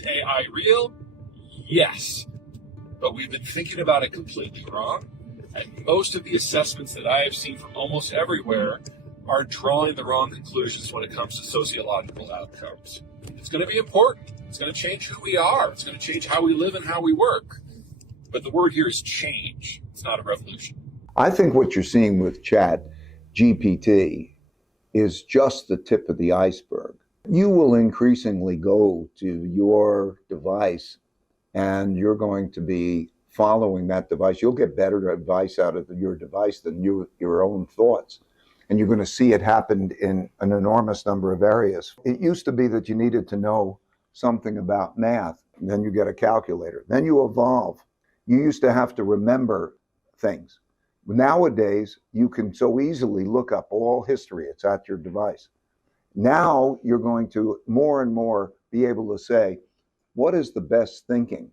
Is AI real? Yes. But we've been thinking about it completely wrong. And most of the assessments that I have seen from almost everywhere are drawing the wrong conclusions when it comes to sociological outcomes. It's going to be important. It's going to change who we are. It's going to change how we live and how we work. But the word here is change. It's not a revolution. I think what you're seeing with ChatGPT is just the tip of the iceberg. You will increasingly go to your device and you're going to be following that device. You'll get better advice out of your device than your own thoughts. And you're going to see it happen in an enormous number of areas. It used to be that you needed to know something about math, and then you get a calculator. Then you evolve. You used to have to remember things. Nowadays, you can so easily look up all history. It's at your device. Now you're going to more and more be able to say, what is the best thinking?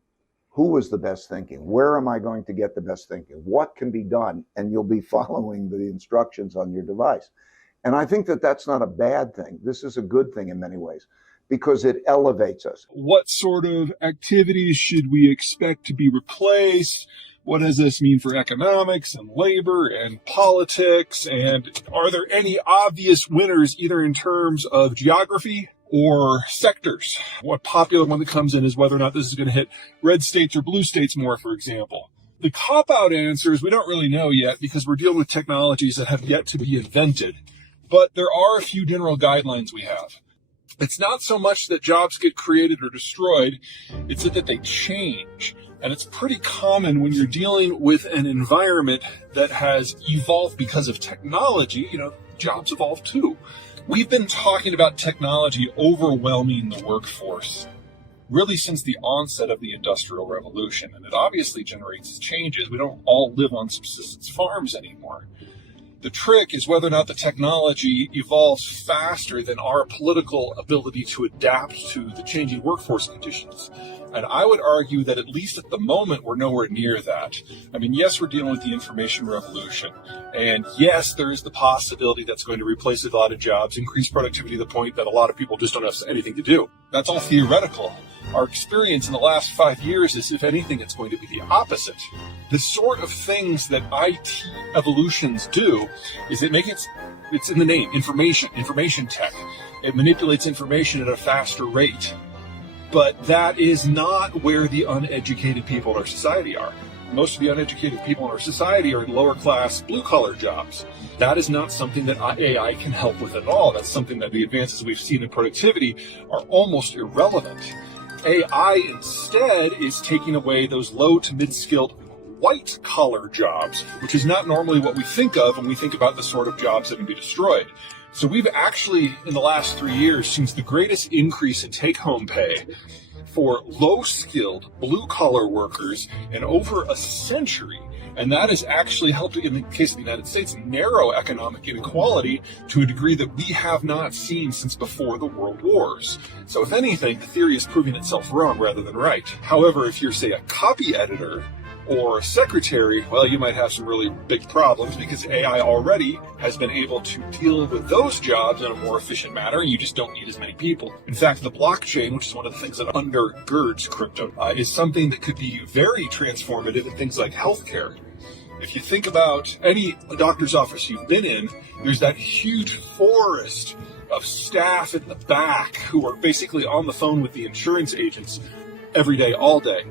Who is the best thinking? Where am I going to get the best thinking? What can be done? And you'll be following the instructions on your device. And I think that that's not a bad thing. This is a good thing in many ways because it elevates us. What sort of activities should we expect to be replaced? What does this mean for economics and labor and politics? And are there any obvious winners either in terms of geography or sectors? One popular one that comes in is whether or not this is going to hit red states or blue states more, for example. The cop-out answer is we don't really know yet because we're dealing with technologies that have yet to be invented. But there are a few general guidelines we have. It's not so much that jobs get created or destroyed, it's that they change. And it's pretty common when you're dealing with an environment that has evolved because of technology, jobs evolve too. We've been talking about technology overwhelming the workforce really since the onset of the Industrial Revolution, and it obviously generates changes. We don't all live on subsistence farms anymore. The trick is whether or not the technology evolves faster than our political ability to adapt to the changing workforce conditions. And I would argue that at least at the moment, we're nowhere near that. I mean, yes, we're dealing with the information revolution. And yes, there is the possibility that's going to replace a lot of jobs, increase productivity to the point that a lot of people just don't have anything to do. That's all theoretical. Our experience in the last 5 years is, if anything, it's going to be the opposite. The sort of things that IT evolutions do is it's in the name, information tech. It manipulates information at a faster rate. But that is not where the uneducated people in our society are. Most of the uneducated people in our society are in lower class, blue collar jobs. That is not something that AI can help with at all. That's something that the advances we've seen in productivity are almost irrelevant. AI instead is taking away those low to mid-skilled white collar jobs, which is not normally what we think of when we think about the sort of jobs that can be destroyed. So we've actually, in the last 3 years, seen the greatest increase in take-home pay for low-skilled blue-collar workers in over a century. And that has actually helped, in the case of the United States, narrow economic inequality to a degree that we have not seen since before the World Wars. So if anything, the theory is proving itself wrong rather than right. However, if you're, say, a copy editor or a secretary, well, you might have some really big problems because AI already has been able to deal with those jobs in a more efficient manner, and you just don't need as many people. In fact, the blockchain, which is one of the things that undergirds crypto, is something that could be very transformative in things like healthcare. If you think about any doctor's office you've been in, there's that huge forest of staff in the back who are basically on the phone with the insurance agents every day, all day.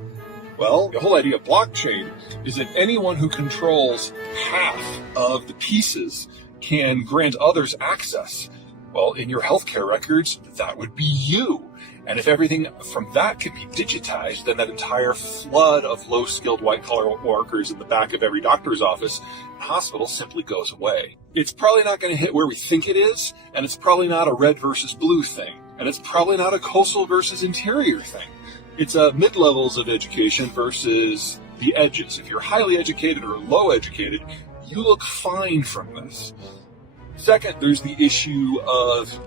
Well, the whole idea of blockchain is that anyone who controls half of the pieces can grant others access. Well, in your healthcare records, that would be you. And if everything from that could be digitized, then that entire flood of low-skilled white-collar workers in the back of every doctor's office and hospital simply goes away. It's probably not going to hit where we think it is, and it's probably not a red versus blue thing, and it's probably not a coastal versus interior thing. It's a mid-levels of education versus the edges. If you're highly educated or low educated, you look fine from this. Second, there's the issue of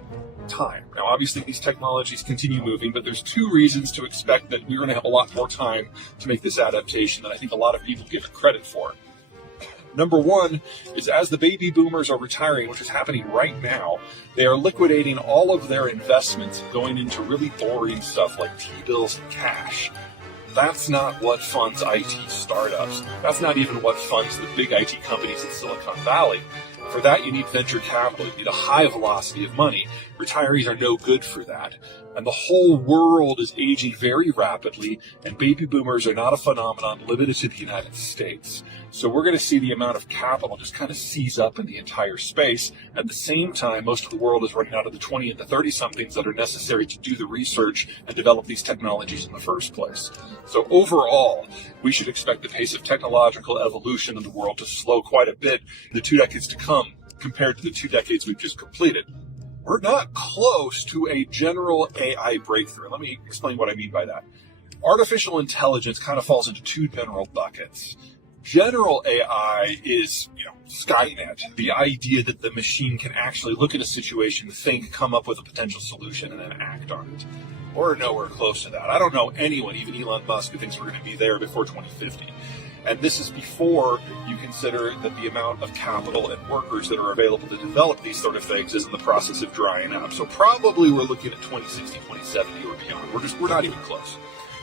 time. Now, obviously, these technologies continue moving, but there's 2 reasons to expect that we're going to have a lot more time to make this adaptation than I think a lot of people give it credit for. Number one is as the baby boomers are retiring, which is happening right now, they are liquidating all of their investments going into really boring stuff like T-bills and cash. That's not what funds IT startups. That's not even what funds the big IT companies in Silicon Valley. For that, you need venture capital. You need a high velocity of money. Retirees are no good for that. And the whole world is aging very rapidly, and baby boomers are not a phenomenon limited to the United States. So we're going to see the amount of capital just kind of seize up in the entire space. At the same time, most of the world is running out of the 20 and the 30-somethings that are necessary to do the research and develop these technologies in the first place. So overall, we should expect the pace of technological evolution in the world to slow quite a bit in the 2 decades to come compared to the 2 decades we've just completed. We're not close to a general AI breakthrough. Let me explain what I mean by that. Artificial intelligence kind of falls into 2 general buckets. General AI is, Skynet, the idea that the machine can actually look at a situation, think, come up with a potential solution, and then act on it. We're nowhere close to that. I don't know anyone, even Elon Musk, who thinks we're going to be there before 2050. And this is before you consider that the amount of capital and workers that are available to develop these sort of things is in the process of drying up. So probably we're looking at 2060, 2070 or beyond. We're not even close.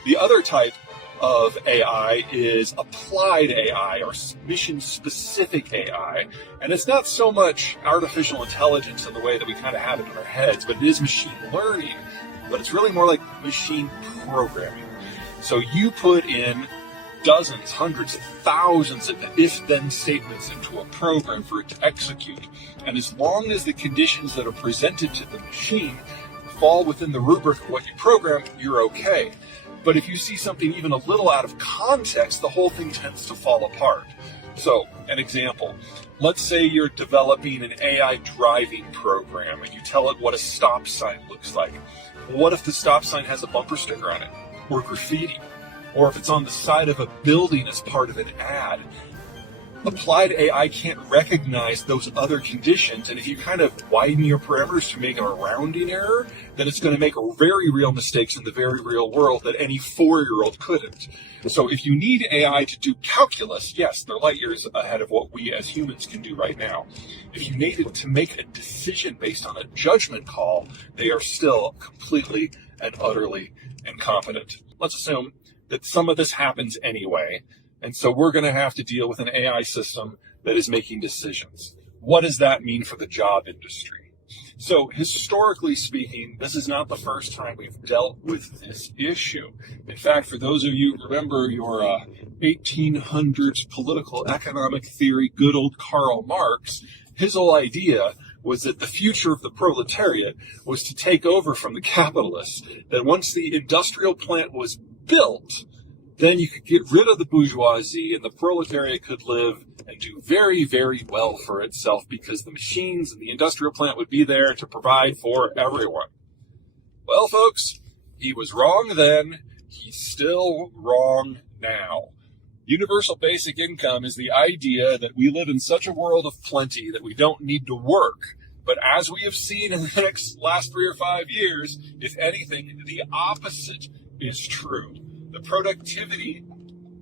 The other type of AI is applied AI or mission-specific AI. And it's not so much artificial intelligence in the way that we kind of have it in our heads, but it is machine learning. But it's really more like machine programming. So you put in dozens, hundreds, thousands of if-then statements into a program for it to execute. And as long as the conditions that are presented to the machine fall within the rubric of what you program, you're okay. But if you see something even a little out of context, the whole thing tends to fall apart. So, an example. Let's say you're developing an AI driving program and you tell it what a stop sign looks like. What if the stop sign has a bumper sticker on it? Or graffiti? Or if it's on the side of a building as part of an ad? Applied AI can't recognize those other conditions, and if you kind of widen your parameters to make a rounding error, then it's going to make very real mistakes in the very real world that any 4-year-old couldn't. So if you need AI to do calculus, yes, they're light years ahead of what we as humans can do right now. If you need it to make a decision based on a judgment call, they are still completely and utterly incompetent. Let's assume that some of this happens anyway. And so we're going to have to deal with an AI system that is making decisions. What does that mean for the job industry? So historically speaking, this is not the first time we've dealt with this issue. In fact, for those of you who remember your 1800s political economic theory, good old Karl Marx, his whole idea was that the future of the proletariat was to take over from the capitalists, that once the industrial plant was built, then you could get rid of the bourgeoisie and the proletariat could live and do very, very well for itself because the machines and the industrial plant would be there to provide for everyone. Well, folks, he was wrong then. He's still wrong now. Universal basic income is the idea that we live in such a world of plenty that we don't need to work. But as we have seen in the last 3 or 5 years, if anything, the opposite is true. The productivity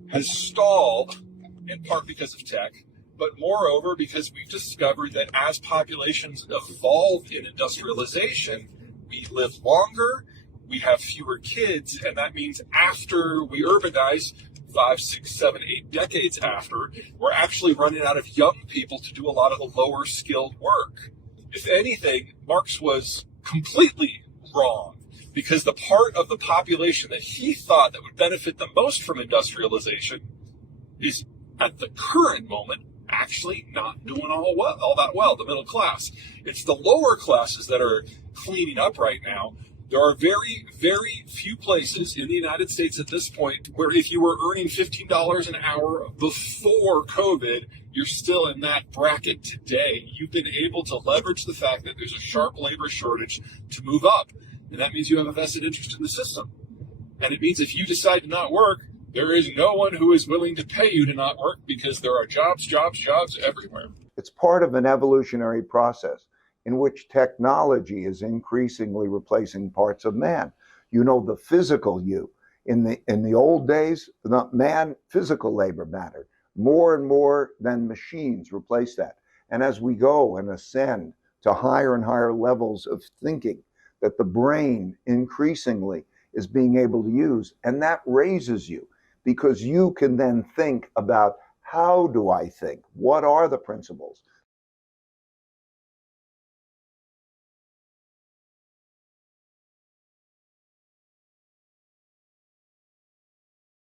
has stalled, in part because of tech, but moreover because we've discovered that as populations evolve in industrialization, we live longer, we have fewer kids, and that means after we urbanize, 5, 6, 7, 8 decades after, we're actually running out of young people to do a lot of the lower skilled work. If anything, Marx was completely wrong, because the part of the population that he thought that would benefit the most from industrialization is, at the current moment, actually not doing all that well, the middle class. It's the lower classes that are cleaning up right now. There are very, very few places in the United States at this point where if you were earning $15 an hour before COVID, you're still in that bracket today. You've been able to leverage the fact that there's a sharp labor shortage to move up. And that means you have a vested interest in the system. And it means if you decide to not work, there is no one who is willing to pay you to not work because there are jobs everywhere. It's part of an evolutionary process in which technology is increasingly replacing parts of man. The physical you. In the old days, the man, physical labor mattered. More and more, then machines replace that. And as we go and ascend to higher and higher levels of thinking that the brain increasingly is being able to use, and that raises you because you can then think about, how do I think? What are the principles?